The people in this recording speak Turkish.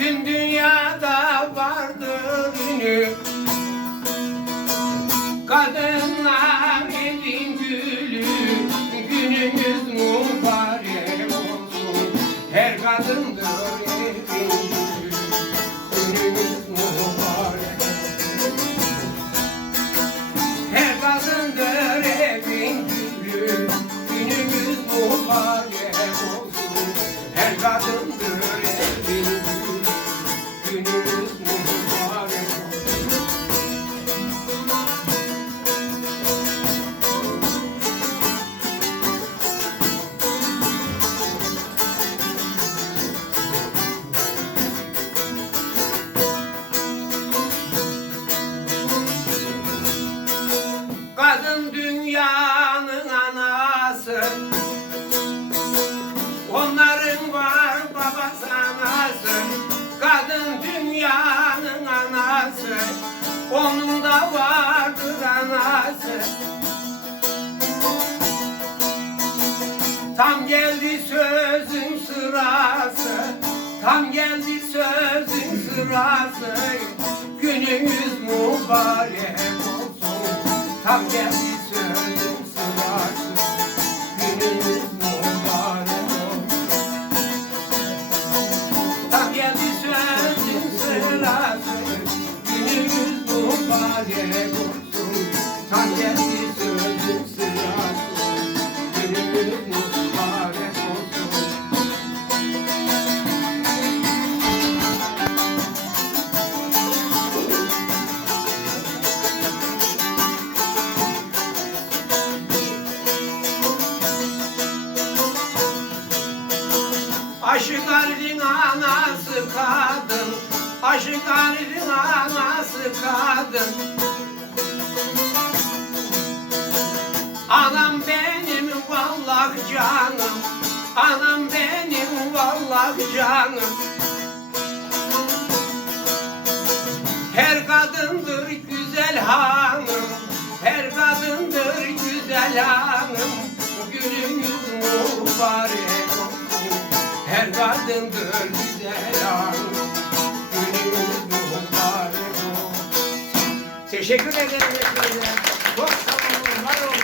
Tüm dünyada vardır ünü Kadınlar elin gülü Gününüz mübarek olsun. Her kadındır elin anası Onların var babası anası Kadın dünyanın anası. Onun da vardır anası. Tam geldi sözün sırası. Tam geldi sözün sırası. Günümüz mübarek olsun. Tam geldi mübarek olsun. Tam Aşık kalbin anası kadın. Aşık kadın canım Anam benim vallahi canım Her kadındır güzel hanım Her kadındır güzel hanım Günümüz mübarek olsun Her kadındır güzel hanım Günümüz mübarek olsun Teşekkür ederim. Çok sağ olun, var olun.